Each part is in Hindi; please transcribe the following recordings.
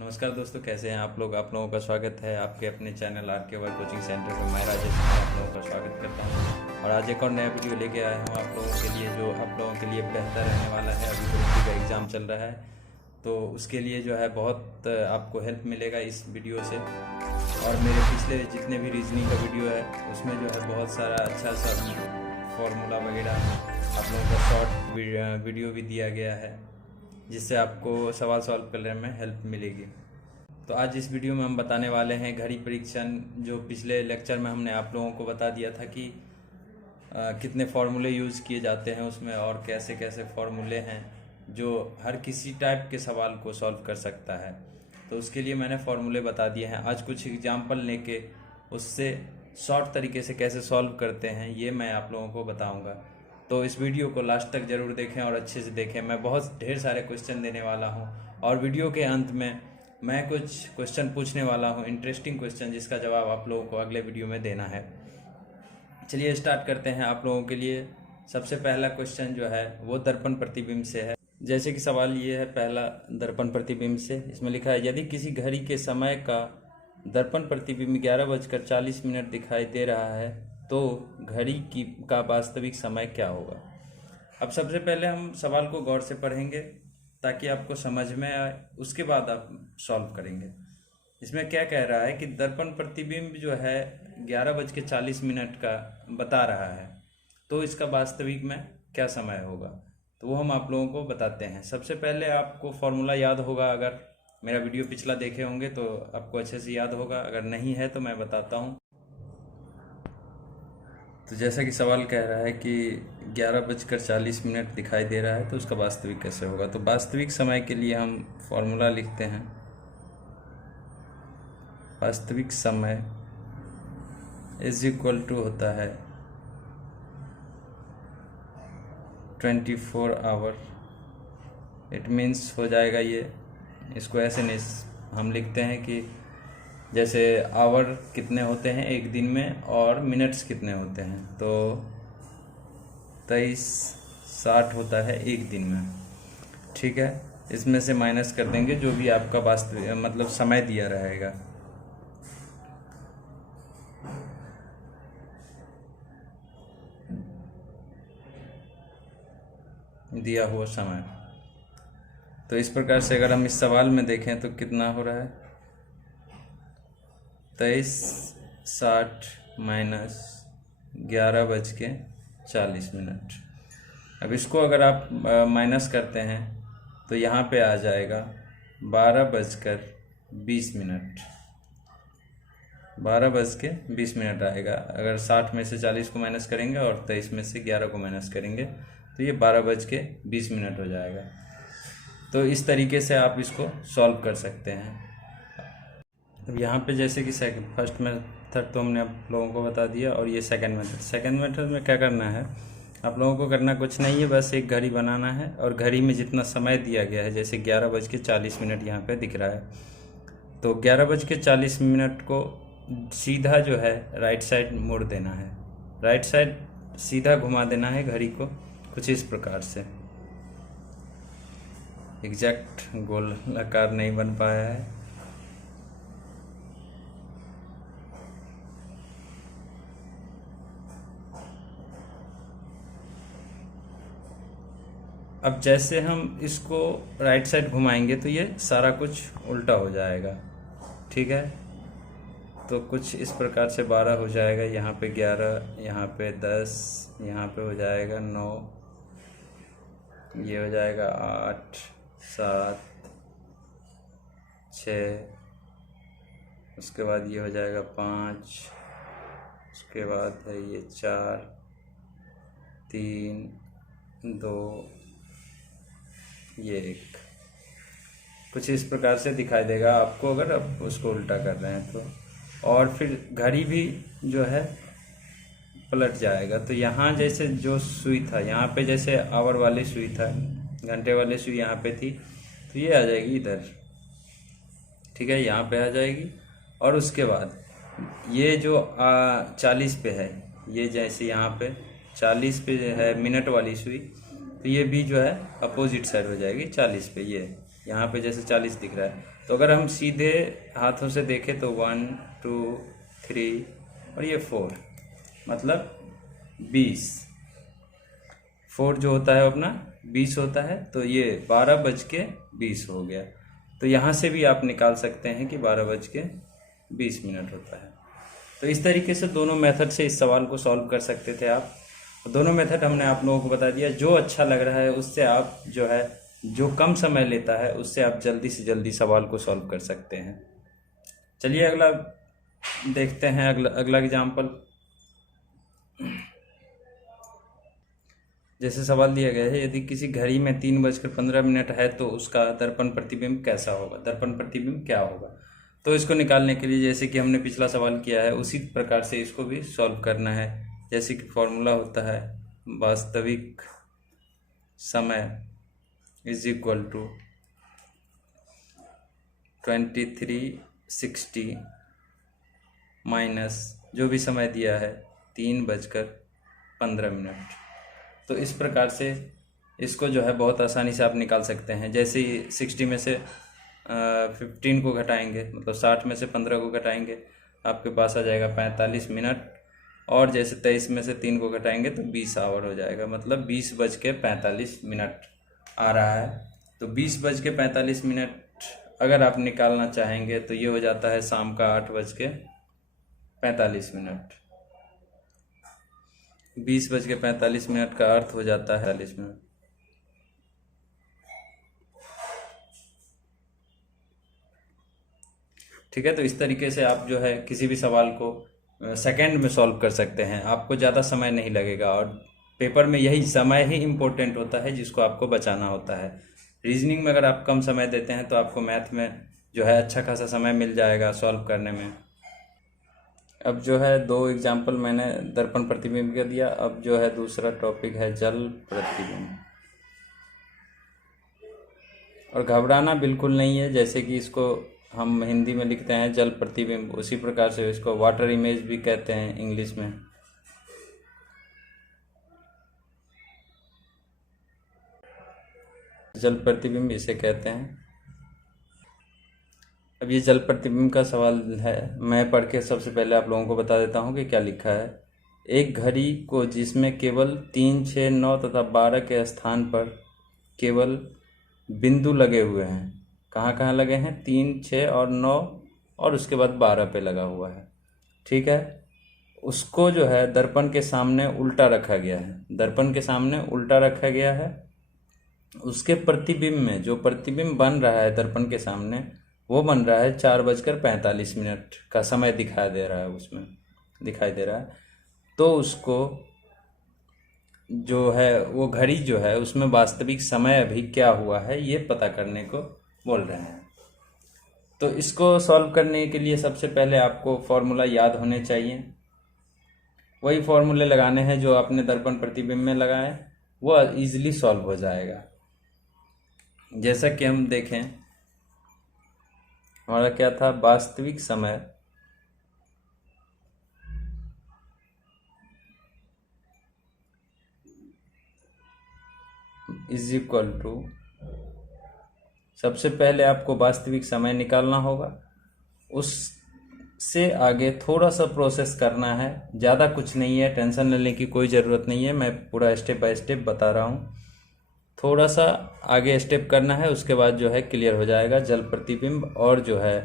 नमस्कार दोस्तों, कैसे हैं आप लोग। आप लोगों का स्वागत है आपके अपने चैनल आर के वर्क कोचिंग सेंटर पर। मैं राजेश आप लोगों का स्वागत करता हूं और आज एक और नया वीडियो लेके आया हूं आप लोगों के लिए, जो आप लोगों के लिए बेहतर रहने वाला है। अभी ग्रुप का एग्ज़ाम चल रहा है तो उसके लिए जो है बहुत आपको हेल्प मिलेगा इस वीडियो से। और मेरे पिछले जितने भी रीजनिंग का वीडियो है उसमें जो है बहुत सारा अच्छा सा फॉर्मूला वगैरह आप लोगों का शॉर्ट वीडियो भी दिया गया है, जिससे आपको सवाल सॉल्व करने में हेल्प मिलेगी। तो आज इस वीडियो में हम बताने वाले हैं घड़ी परीक्षण, जो पिछले लेक्चर में हमने आप लोगों को बता दिया था कि कितने फार्मूले यूज़ किए जाते हैं उसमें और कैसे कैसे फार्मूले हैं जो हर किसी टाइप के सवाल को सॉल्व कर सकता है। तो उसके लिए मैंने फार्मूले बता दिए हैं। आज कुछ एग्जाम्पल लेके उससे शॉर्ट तरीके से कैसे सॉल्व करते हैं ये मैं आप लोगों को बताऊंगा। तो इस वीडियो को लास्ट तक जरूर देखें और अच्छे से देखें। मैं बहुत ढेर सारे क्वेश्चन देने वाला हूं और वीडियो के अंत में मैं कुछ क्वेश्चन पूछने वाला हूं, इंटरेस्टिंग क्वेश्चन, जिसका जवाब आप लोगों को अगले वीडियो में देना है। चलिए स्टार्ट करते हैं। आप लोगों के लिए सबसे पहला क्वेश्चन जो है वो दर्पण प्रतिबिंब से है। जैसे कि सवाल ये है पहला, दर्पण प्रतिबिंब से। इसमें लिखा है, यदि किसी घड़ी के समय का दर्पण प्रतिबिंब 11:40 दिखाई दे रहा है तो घड़ी का वास्तविक समय क्या होगा। अब सबसे पहले हम सवाल को गौर से पढ़ेंगे ताकि आपको समझ में आए, उसके बाद आप सॉल्व करेंगे। इसमें क्या कह रहा है कि दर्पण प्रतिबिंब जो है 11:40 का बता रहा है, तो इसका वास्तविक में क्या समय होगा, तो वो हम आप लोगों को बताते हैं। सबसे पहले आपको फॉर्मूला याद होगा, अगर मेरा वीडियो पिछला देखे होंगे तो आपको अच्छे से याद होगा, अगर नहीं है तो मैं बताता हूँ। तो जैसा कि सवाल कह रहा है कि 11:40 दिखाई दे रहा है तो उसका वास्तविक कैसे होगा। तो वास्तविक समय के लिए हम फॉर्मूला लिखते हैं। वास्तविक समय इज इक्वल टू होता है 24 आवर। इट मीन्स हो जाएगा ये, इसको ऐसे नहीं हम लिखते हैं कि जैसे आवर कितने होते हैं एक दिन में और मिनट्स कितने होते हैं, तो 23:60 होता है एक दिन में। ठीक है, इसमें से माइनस कर देंगे जो भी आपका वास्तविक मतलब समय दिया रहेगा। दिया हुआ समय। तो इस प्रकार से अगर हम इस सवाल में देखें तो कितना हो रहा है, 23:60 माइनस 11:40। अब इसको अगर आप माइनस करते हैं तो यहाँ पे आ जाएगा 12:20। 12:20 आएगा। अगर 60 में से 40 को माइनस करेंगे और 23 में से 11 को माइनस करेंगे तो ये 12:20 हो जाएगा। तो इस तरीके से आप इसको सॉल्व कर सकते हैं। अब यहाँ पे जैसे कि फर्स्ट मेथड तो हमने आप लोगों को बता दिया और ये सेकंड मेथड में क्या करना है, आप लोगों को करना कुछ नहीं है, बस एक घड़ी बनाना है और घड़ी में जितना समय दिया गया है, जैसे 11:40 यहाँ पे दिख रहा है, तो 11:40 को सीधा जो है राइट साइड मोड़ देना है। राइट साइड सीधा घुमा देना है घड़ी को कुछ इस प्रकार से। एग्जैक्ट गोलाकार नहीं बन पाया है। अब जैसे हम इसको राइट साइड घुमाएंगे तो ये सारा कुछ उल्टा हो जाएगा। ठीक है, तो कुछ इस प्रकार से 12 हो जाएगा, यहाँ पे 11, यहाँ पे 10, यहाँ पे हो जाएगा 9, ये हो जाएगा 8, 7, 6, उसके बाद ये हो जाएगा 5, उसके बाद है ये 4, 3, 2, ये 1। कुछ इस प्रकार से दिखाई देगा आपको अगर आप उसको उल्टा कर रहे हैं तो। और फिर घड़ी भी जो है पलट जाएगा। तो यहाँ जैसे जो सुई था, यहाँ पे जैसे आवर वाली सुई था, घंटे वाली सुई यहाँ पे थी, तो ये आ जाएगी इधर। ठीक है, यहाँ पे आ जाएगी। और उसके बाद ये जो 40 पे है, ये जैसे यहाँ पे 40 पे है मिनट वाली सुई, तो ये भी जो है अपोजिट साइड हो जाएगी 40 पे। ये यहाँ पे जैसे 40 दिख रहा है तो अगर हम सीधे हाथों से देखें तो 1 2 3 और ये 4, मतलब 20। 4 जो होता है अपना 20 होता है, तो ये 12:20 हो गया। तो यहाँ से भी आप निकाल सकते हैं कि 12:20 होता है। तो इस तरीके से दोनों मेथड से इस सवाल को सॉल्व कर सकते थे आप। दोनों मेथड हमने आप लोगों को बता दिया। जो अच्छा लग रहा है उससे आप जो है, जो कम समय लेता है उससे आप जल्दी से जल्दी सवाल को सॉल्व कर सकते हैं। चलिए अगला देखते हैं, अगला एग्जाम्पल। जैसे सवाल दिया गया है, यदि किसी घड़ी में 3:15 है तो उसका दर्पण प्रतिबिंब कैसा होगा, दर्पण प्रतिबिंब क्या होगा। तो इसको निकालने के लिए जैसे कि हमने पिछला सवाल किया है उसी प्रकार से इसको भी सॉल्व करना है। जैसे कि फॉर्मूला होता है वास्तविक समय इज इक्वल टू 2360 माइनस जो भी समय दिया है 3:15। तो इस प्रकार से इसको जो है बहुत आसानी से आप निकाल सकते हैं। जैसे ही 60 में से 15 को घटाएंगे, मतलब 60 में से 15 को घटाएंगे, आपके पास आ जाएगा 45 मिनट। और जैसे 23 में से 3 को घटाएंगे तो 20 आवर हो जाएगा, मतलब 20:45 आ रहा है। तो 20:45 अगर आप निकालना चाहेंगे तो ये हो जाता है शाम का 8:45। 20:45 का अर्थ हो जाता है 40 मिनट। ठीक है, तो इस तरीके से आप जो है किसी भी सवाल को सेकंड में सॉल्व कर सकते हैं। आपको ज़्यादा समय नहीं लगेगा, और पेपर में यही समय ही इम्पोर्टेंट होता है जिसको आपको बचाना होता है। रीजनिंग में अगर आप कम समय देते हैं तो आपको मैथ में जो है अच्छा खासा समय मिल जाएगा सॉल्व करने में। अब जो है 2 एग्जाम्पल मैंने दर्पण प्रतिबिंब का दिया। अब जो है दूसरा टॉपिक है जल प्रतिबिंब। और घबराना बिल्कुल नहीं है, जैसे कि इसको हम हिंदी में लिखते हैं जल प्रतिबिंब, उसी प्रकार से इसको वाटर इमेज भी कहते हैं इंग्लिश में। जल प्रतिबिंब इसे कहते हैं। अब ये जल प्रतिबिंब का सवाल है, मैं पढ़ के सबसे पहले आप लोगों को बता देता हूँ कि क्या लिखा है। एक घड़ी को जिसमें केवल 3, 6, 9 तथा 12 के स्थान पर केवल बिंदु लगे हुए हैं। कहाँ कहाँ लगे हैं? 3, 6 और 9, और उसके बाद 12 पे लगा हुआ है। ठीक है, उसको जो है दर्पण के सामने उल्टा रखा गया है। दर्पण के सामने उल्टा रखा गया है। उसके प्रतिबिंब में जो प्रतिबिंब बन रहा है दर्पण के सामने, वो बन रहा है 4:45 का समय दिखाई दे रहा है, उसमें दिखाई दे रहा है। तो उसको जो है वो घड़ी जो है उसमें वास्तविक समय अभी क्या हुआ है ये पता करने को बोल रहे हैं। तो इसको सॉल्व करने के लिए सबसे पहले आपको फॉर्मूला याद होने चाहिए। वही फॉर्मूले लगाने हैं जो आपने दर्पण प्रतिबिंब में लगाए, वो इजीली सॉल्व हो जाएगा। जैसा कि हम देखें, हमारा क्या था, वास्तविक समय इज इक्वल टू, सबसे पहले आपको वास्तविक समय निकालना होगा। उससे आगे थोड़ा सा प्रोसेस करना है, ज़्यादा कुछ नहीं है, टेंशन लेने की कोई ज़रूरत नहीं है। मैं पूरा स्टेप बाय स्टेप बता रहा हूँ। थोड़ा सा आगे स्टेप करना है, उसके बाद जो है क्लियर हो जाएगा जल प्रतिबिंब और जो है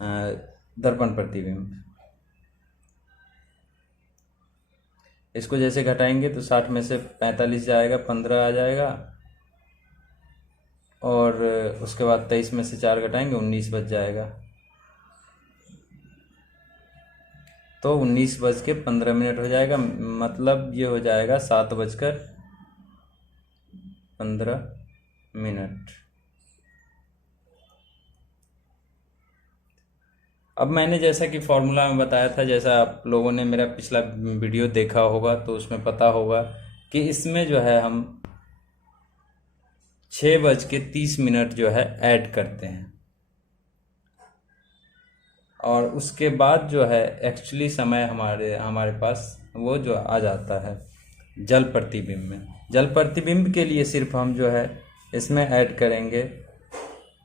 दर्पण प्रतिबिंब। इसको जैसे घटाएंगे तो 60 में से 45 जाएगा, 15 आ जाएगा, और उसके बाद 23 में से 4 घटाएंगे 19 बच जाएगा। तो 19:15 हो जाएगा, मतलब ये हो जाएगा 7:15। अब मैंने जैसा कि फॉर्मूला में बताया था, जैसा आप लोगों ने मेरा पिछला वीडियो देखा होगा तो उसमें पता होगा कि इसमें जो है हम 6:30 जो है ऐड करते हैं, और उसके बाद जो है एक्चुअली समय हमारे पास वो जो आ जाता है जल प्रतिबिंब में। जल प्रतिबिंब के लिए सिर्फ हम जो है इसमें ऐड करेंगे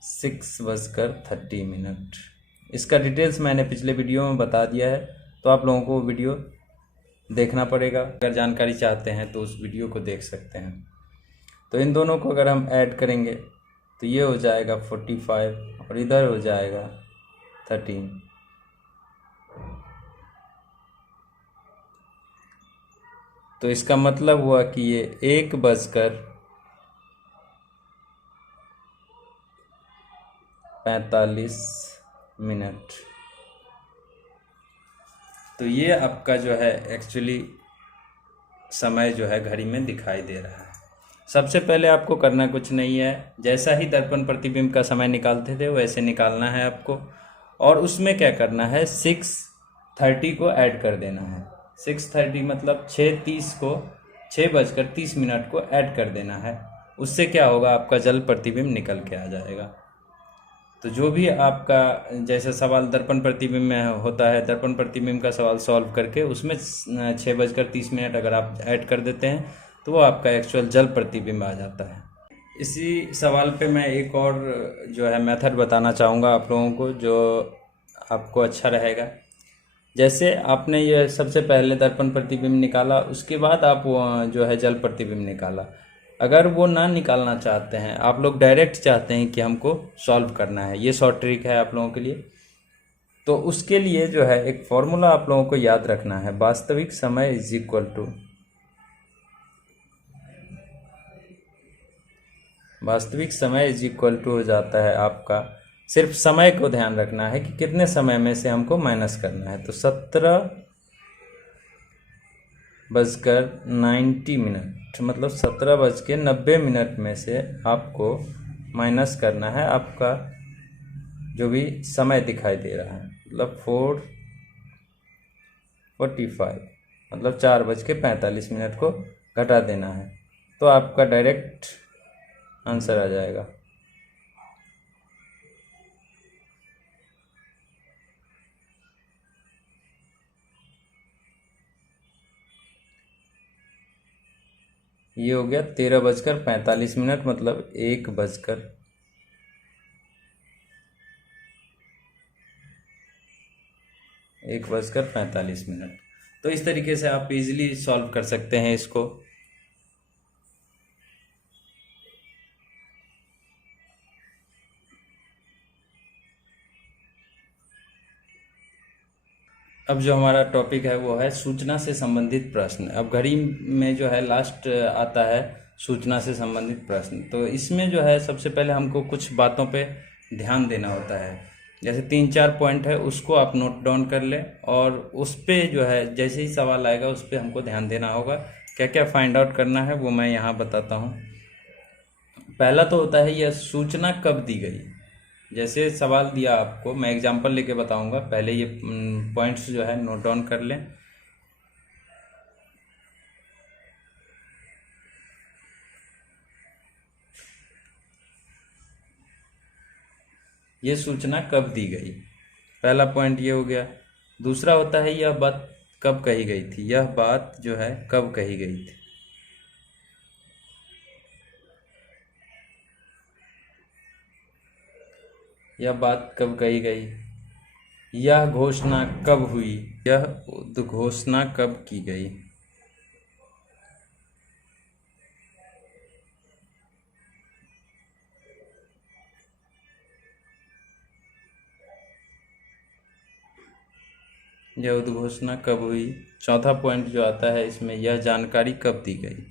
6:30। इसका डिटेल्स मैंने पिछले वीडियो में बता दिया है, तो आप लोगों को वीडियो देखना पड़ेगा। अगर जानकारी चाहते हैं तो उस वीडियो को देख सकते हैं। तो इन दोनों को अगर हम ऐड करेंगे तो ये हो जाएगा 45 और इधर हो जाएगा 13। तो इसका मतलब हुआ कि ये 1:45। तो ये आपका जो है एक्चुअली समय जो है घड़ी में दिखाई दे रहा है। सबसे पहले आपको करना कुछ नहीं है, जैसा ही दर्पण प्रतिबिंब का समय निकालते थे वैसे निकालना है आपको, और उसमें क्या करना है 6:30 को ऐड कर देना है। 6:30 मतलब 6:30 को 6:30 को ऐड कर देना है। उससे क्या होगा, आपका जल प्रतिबिंब निकल के आ जाएगा। तो जो भी आपका जैसे सवाल दर्पण प्रतिबिंब में होता है, दर्पण प्रतिबिंब का सवाल सॉल्व करके उसमें 6:30 अगर आप ऐड कर देते हैं तो वो आपका एक्चुअल जल प्रतिबिंब आ जाता है। इसी सवाल पे मैं एक और जो है मेथड बताना चाहूँगा आप लोगों को, जो आपको अच्छा रहेगा। जैसे आपने ये सबसे पहले दर्पण प्रतिबिंब निकाला, उसके बाद आप जो है जल प्रतिबिंब निकाला। अगर वो ना निकालना चाहते हैं, आप लोग डायरेक्ट चाहते हैं कि हमको सॉल्व करना है, ये शॉर्ट ट्रिक है आप लोगों के लिए। तो उसके लिए जो है एक फॉर्मूला आप लोगों को याद रखना है, वास्तविक समय इज इक्वल टू हो जाता है आपका, सिर्फ समय को ध्यान रखना है कि कितने समय में से हमको माइनस करना है। तो 17:90 मतलब 17:90 में से आपको माइनस करना है आपका जो भी समय दिखाई दे रहा है, मतलब 4:45 मतलब 4:45 को घटा देना है। तो आपका डायरेक्ट आंसर आ जाएगा। ये हो गया 13:45 मतलब 1:45। तो इस तरीके से आप इजीली सॉल्व कर सकते हैं इसको। अब जो हमारा टॉपिक है वो है सूचना से संबंधित प्रश्न। अब घड़ी में जो है लास्ट आता है सूचना से संबंधित प्रश्न। तो इसमें जो है सबसे पहले हमको कुछ बातों पे ध्यान देना होता है। जैसे 3-4 पॉइंट है, उसको आप नोट डाउन कर लें, और उस पे जो है जैसे ही सवाल आएगा उस पे हमको ध्यान देना होगा। क्या क्या फाइंड आउट करना है वो मैं यहाँ बताता हूँ। पहला तो होता है यह सूचना कब दी गई। जैसे सवाल दिया आपको, मैं एग्जांपल लेके बताऊंगा, पहले ये पॉइंट्स जो है नोट डाउन कर लें। ये सूचना कब दी गई, पहला पॉइंट ये हो गया। दूसरा होता है यह बात कब कही गई थी। यह बात जो है कब कही गई थी। यह बात कब कही गई। यह घोषणा कब हुई। यह उद्घोषणा कब की गई। यह उद्घोषणा कब हुई। चौथा पॉइंट जो आता है इसमें, यह जानकारी कब दी गई।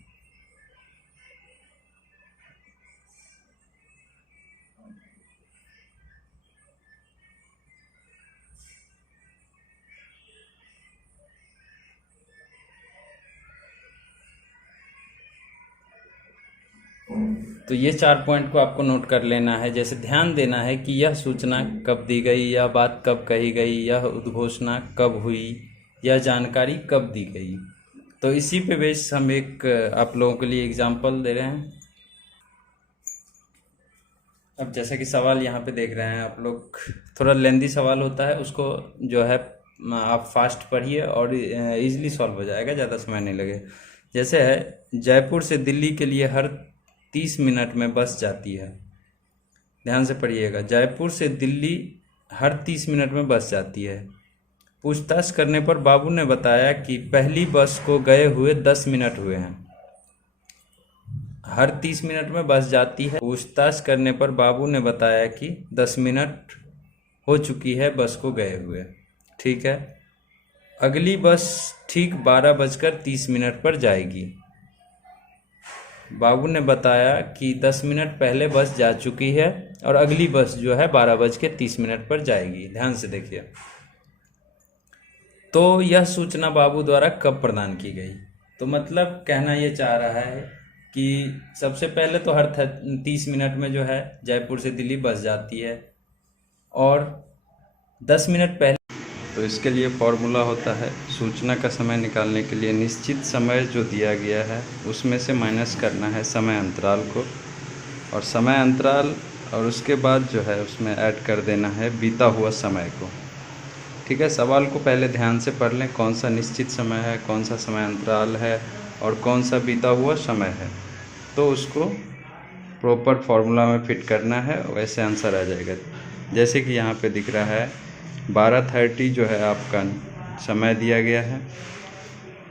तो ये 4 पॉइंट को आपको नोट कर लेना है। जैसे ध्यान देना है कि यह सूचना कब दी गई, यह बात कब कही गई, यह उद्घोषणा कब हुई, यह जानकारी कब दी गई। तो इसी पे बेस हम एक आप लोगों के लिए एग्जांपल दे रहे हैं। अब जैसा कि सवाल यहाँ पे देख रहे हैं आप लोग, थोड़ा लेंदी सवाल होता है, उसको जो है आप फास्ट पढ़िए और इजीली सॉल्व हो जाएगा, ज़्यादा समय नहीं लगे। जैसे है, जयपुर से दिल्ली के लिए हर 30 मिनट में बस जाती है। ध्यान से पढ़िएगा। जयपुर से दिल्ली हर 30 मिनट में बस जाती है। पूछताछ करने पर बाबू ने बताया कि पहली बस को गए हुए 10 मिनट हुए हैं। हर 30 मिनट में बस जाती है। पूछताछ करने पर बाबू ने बताया कि 10 मिनट हो चुकी है बस को गए हुए। ठीक है। अगली बस ठीक 12:30 पर जाएगी। बाबू ने बताया कि 10 मिनट पहले बस जा चुकी है और अगली बस जो है 12:30 पर जाएगी। ध्यान से देखिए। तो यह सूचना बाबू द्वारा कब प्रदान की गई? तो मतलब कहना ये चाह रहा है कि सबसे पहले तो हर 30 मिनट में जो है जयपुर से दिल्ली बस जाती है और 10 मिनट पहले। तो इसके लिए फॉर्मूला होता है, सूचना का समय निकालने के लिए निश्चित समय जो दिया गया है उसमें से माइनस करना है समय अंतराल को, और समय अंतराल और उसके बाद जो है उसमें ऐड कर देना है बीता हुआ समय को। ठीक है। सवाल को पहले ध्यान से पढ़ लें, कौन सा निश्चित समय है, कौन सा समय अंतराल है और कौन सा बीता हुआ समय है। तो उसको प्रॉपर फॉर्मूला में फिट करना है, वैसे आंसर आ जाएगा। जैसे कि यहाँ पे दिख रहा है 12:30 जो है आपका समय दिया गया है,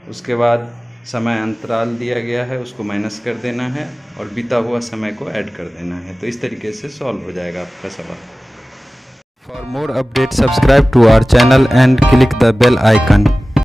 उसके बाद समय अंतराल दिया गया है, उसको माइनस कर देना है और बीता हुआ समय को ऐड कर देना है। तो इस तरीके से सॉल्व हो जाएगा आपका सवाल। For more updates, subscribe to our channel and click the bell icon.